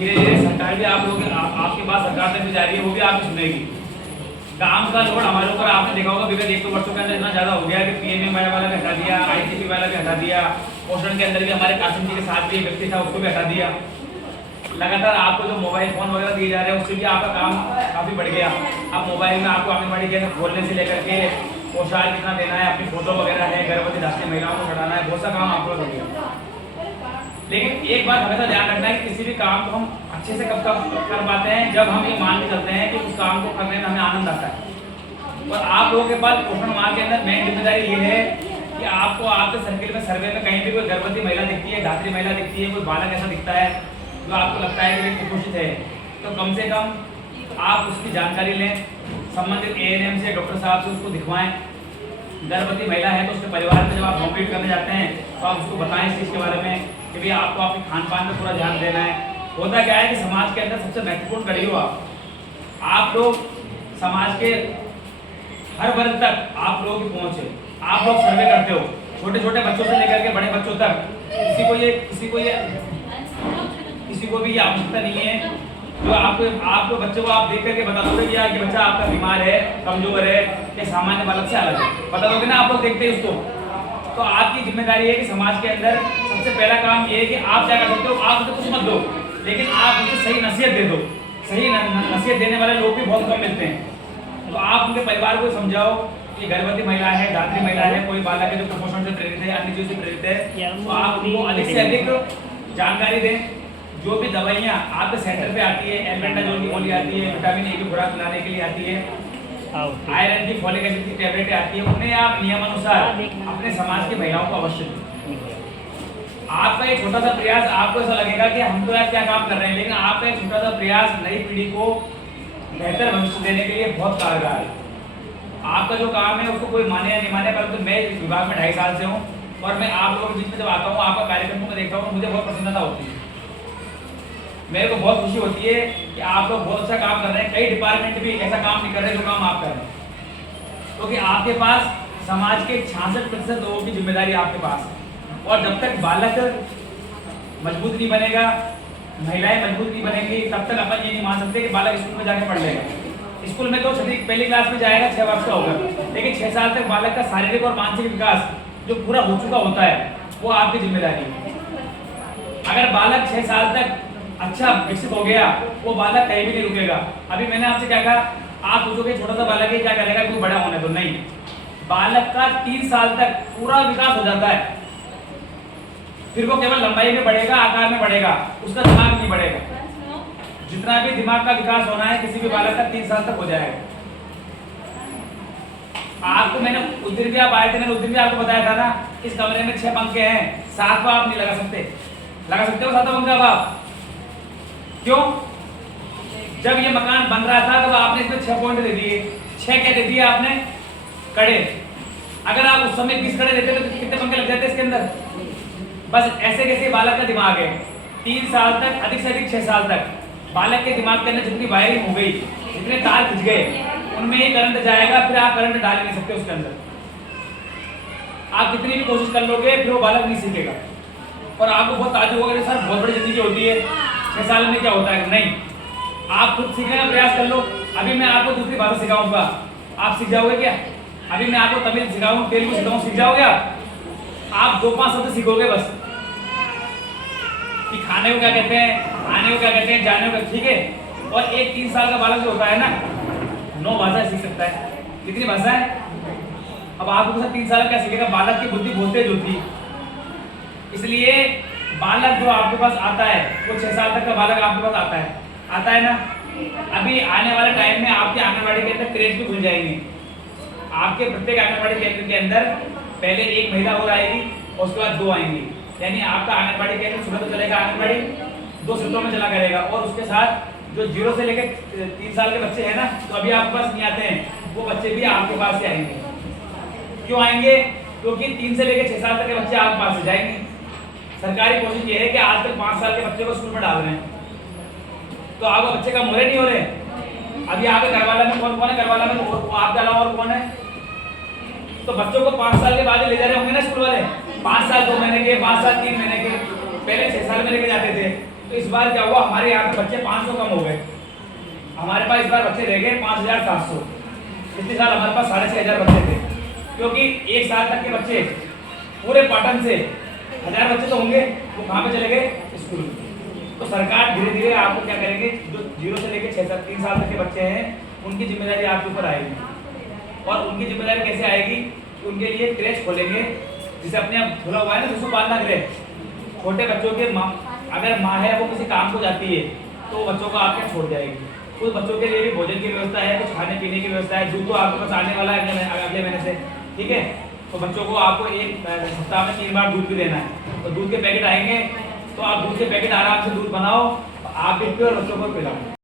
धीरे धीरे सरकार भी आप लोग आपके पास सरकार तक भी जा रही है, वो भी आपकी सुनेगी। काम का लोड हमारे ऊपर आपने देखा होगा विगत 1-2 वर्षों के अंदर इतना ज़्यादा हो गया कि पीएमए वाला भी हटा दिया, आईसीपी वाला भी हटा दिया, पोषण के अंदर भी हमारे कासिम जी के साथ भी एक व्यक्ति था, उसको भी हटा दिया। लगातार आपको जो मोबाइल फ़ोन वगैरह दिए जा रहे हैं उससे भी आपका काम काफ़ी बढ़ गया। अब मोबाइल में आपको आंगनबाड़ी केंद्र खोलने से लेकर के पोशाक कितना देना है, अपनी फोटो वगैरह है, गर्भवती राष्ट्रीय महिलाओं को चढ़ाना है, बहुत सा काम आप लोग हो गया। लेकिन एक बात हमेशा ध्यान रखना है कि किसी भी काम को हम अच्छे से कब तक कर पाते हैं जब हम ये मान के चलते हैं कि उस काम को करने में हमें आनंद आता है। और आप लोगों के पास पोषण माह के अंदर मेन जिम्मेदारी ये है कि आपको आपके सर्किल में सर्वे में कहीं भी कोई गर्भवती महिला दिखती है, धात्री महिला दिखती है, कोई बालक ऐसा दिखता है जो आपको लगता है कि वे कुपोषित है, तो कम से कम आप उसकी जानकारी लें, संबंधित एएनएम से, डॉक्टर साहब से उसको दिखवाएं। गर्भवती महिला है तो उसके परिवार में जब आप कॉम्पीट करने जाते हैं तो आप उसको बताएं इस चीज़ के बारे में कि भैया आपको आपके खान पान में पूरा ध्यान देना है। होता क्या है कि समाज के अंदर सबसे महत्वपूर्ण कड़ी हो आप लोग समाज के हर वर्ग तक आप लोगों की पहुँच है। आप लोग सर्वे करते हो छोटे छोटे बच्चों से लेकर के बड़े बच्चों तक, किसी को भी ये आवश्यकता नहीं है जो आपको बच्चे को आप देख करके बता दोगे कि यार ये बच्चा आपका बीमार है, कमजोर है या सामान्य बालक से अलग है, बता दोगे ना आप लोग देखते हैं उसको। तो आपकी जिम्मेदारी है कि समाज के अंदर सबसे पहला काम ये है कि आप क्या कर सकते हो, आप उसे कुछ मत दो लेकिन आप उसे सही नसीहत दे दो। सही नसीहत देने वाले लोग भी बहुत कम मिलते हैं। तो आप उनके परिवार को समझाओ कि गर्भवती महिला है, धात्री महिला है, कोई बालक है जो कुपोषण से प्रेरित है, अन्य चीजों से प्रेरित है, तो आप उनको अधिक से अधिक जानकारी दें। जो भी दवाइयाँ आपके सेंटर पे आती है, एल्बेंडाजोल की गोली आती है, विटामिन ए की खुराक पिलाने के लिए आती है, आयरन की, फॉलिक एसिड की टैबलेटें आती है, उन्हें आप नियमानुसार अपने समाज की महिलाओं को अवश्य दें। आपका एक छोटा सा प्रयास, आपको ऐसा लगेगा कि हम तो यार क्या काम कर रहे हैं, लेकिन आपका एक छोटा सा प्रयास नई पीढ़ी को बेहतर भविष्य देने के लिए बहुत कारगर है। आपका जो काम है उसको कोई माने या नहीं माने, परंतु मैं इस विभाग में 2.5 साल से हूँ और मैं आप लोगों के बीच में जब आता हूँ, आपका कार्यक्रम को देखता हूँ, मुझे बहुत प्रसन्नता होती है। मेरे को बहुत खुशी होती है कि आप लोग बहुत अच्छा काम कर रहे हैं। कई डिपार्टमेंट भी ऐसा काम नहीं कर रहे जो काम आप कर रहे हैं, क्योंकि आपके पास समाज के 66% लोगों की जिम्मेदारी आपके पास है। और जब तक बालक मजबूत नहीं बनेगा, महिलाएं मजबूत नहीं बनेंगी, तब तक अपन ये नहीं मान सकते कि बालक स्कूल में जाके पढ़ लेगा। स्कूल में तो पहली क्लास में जाएगा 6 वर्ष का होगा, लेकिन 6 साल तक बालक का शारीरिक और मानसिक विकास जो पूरा हो चुका होता है वो आपकी जिम्मेदारी है। अगर बालक 6 साल तक अच्छा विकसित हो गया, वो बालक कहीं भी नहीं रुकेगा। अभी मैंने आपसे क्या कहा, आप सोचोगे छोटा सा बालक है क्या करेगा, क्यों बड़ा होने तो नहीं। बालक का 3 साल तक पूरा विकास हो जाता है, फिर वो केवल लंबाई में बढ़ेगा, आकार में बढ़ेगा, उसका दिमाग नहीं बढ़ेगा। जितना भी दिमाग का विकास होना है किसी भी बालक का 3 साल तक हो जाएगा। आपको मैंने उस दिन भी आप आए थे, मैंने उस दिन भी आपको बताया था ना, इस कमरे में 6 पंखे हैं, 7वां आप नहीं लगा सकते। लगा सकते हो 7वां पंखा आप? क्यों? जब ये मकान बन रहा था तब आपने इसमें 6 पॉइंट दे दिए। 6 क्या दे दिए आपने? कड़े। अगर आप उस समय 20 कड़े देते तो कितने पंखे लग जाते इसके अंदर? बस ऐसे कैसे बालक का दिमाग है, 3 साल तक, अधिक से अधिक 6 साल तक बालक के दिमाग के अंदर जितनी वायरिंग हो गई, जितने तार खिंच गए, उनमें ही करंट जाएगा। फिर आप करंट डाल नहीं सकते उसके अंदर। आप कितनी भी कोशिश कर लोगे फिर वो बालक नहीं सीखेगा। और आपको बहुत ताज्जुब होगा, सर बहुत बड़ी जिंदगी होती है, 6 साल में क्या होता है? नहीं, आप खुद सीखने का प्रयास कर लो। अभी मैं आपको दूसरी भाषा सिखाऊंगा, आप सीख जाओगे क्या? अभी मैं आपको तमिल सिखाऊं, तेलुगु सिखाऊं, सीख जाओगे आप 2-5 शब्द सीखोगे बस, कि खाने को क्या कहते हैं, आने को क्या कहते हैं, जाने को, ठीक है। और एक 3 साल का बालक जो होता है ना, 9 भाषा सीख सकता है। कितनी भाषा है? अब आपको 3 साल क्या सीखेगा? बालक की बुद्धि बहुत तेज होती है। इसलिए बालक जो आपके पास आता है वो 6 साल तक का बालक आपके पास आता है ना। अभी आने वाले टाइम में आपके आंगनबाड़ी के अंदर क्रेच भी खुल जाएंगे। आपके प्रत्येक आंगनबाड़ी केंद्र के अंदर पहले 1 महिला और आएगी और उसके बाद 2 आएंगी, यानी आपका आंगनबाड़ी केंद्र सुबह तो चलेगा, आंगनबाड़ी 2 शिफ्टों में चला करेगा। और उसके साथ जो 0 से लेकर 3 साल के बच्चे हैं ना, तो अभी आपके पास नहीं आते हैं, वो बच्चे भी आपके पास से आएंगे। क्यों आएंगे? क्योंकि 3 से लेकर 6 साल तक के बच्चे आपके पास से जाएंगे। सरकारी कोशिश ये है कि आजकल 5 साल के बच्चे को स्कूल में डाल रहे हैं, तो आपका बच्चे का मोरे नहीं हो रहे। अभी आपके घरवाला में कौन है? घरवाला में तो आपके अलावा और कौन है? तो बच्चों को 5 साल के बाद ले जा रहे होंगे ना स्कूल वाले, 5 साल 2 महीने के, 5 साल 3 महीने के, पहले 6 साल में लेके जाते थे। तो इस बार क्या हुआ, हमारे यहाँ पे बच्चे 500 कम हो गए। हमारे पास इस बार बच्चे रह गए 5700। पिछले साल हमारे पास 6500 बच्चे थे, क्योंकि एक साल तक के बच्चे पूरे पाटन से 1000 बच्चे तो होंगे, वो कहाँ पे चले गए, स्कूल में। तो सरकार धीरे धीरे आपको क्या करेंगे, जो 0 से लेकर 3 साल तक के बच्चे हैं उनकी जिम्मेदारी आपके ऊपर आएगी। और उनकी जिम्मेदारी कैसे आएगी, उनके लिए क्रेच खोलेंगे, जिसे अपने आप खुला हुआ है ना शिशु पालना गृह। छोटे बच्चों के अगर माँ है वो किसी काम को जाती है तो बच्चों को आपके छोड़ जाएगी। उस बच्चों के लिए भी भोजन की व्यवस्था है, कुछ खाने पीने की व्यवस्था है। दूध तो आपके पास आने वाला है अगले महीने से, ठीक है। तो बच्चों को आपको एक सप्ताह में 3 बार दूध भी देना है। तो दूध के पैकेट आएंगे, तो आप दूध के पैकेट आराम से दूध बनाओ, आप भी पियो और बच्चों को पिलाओ।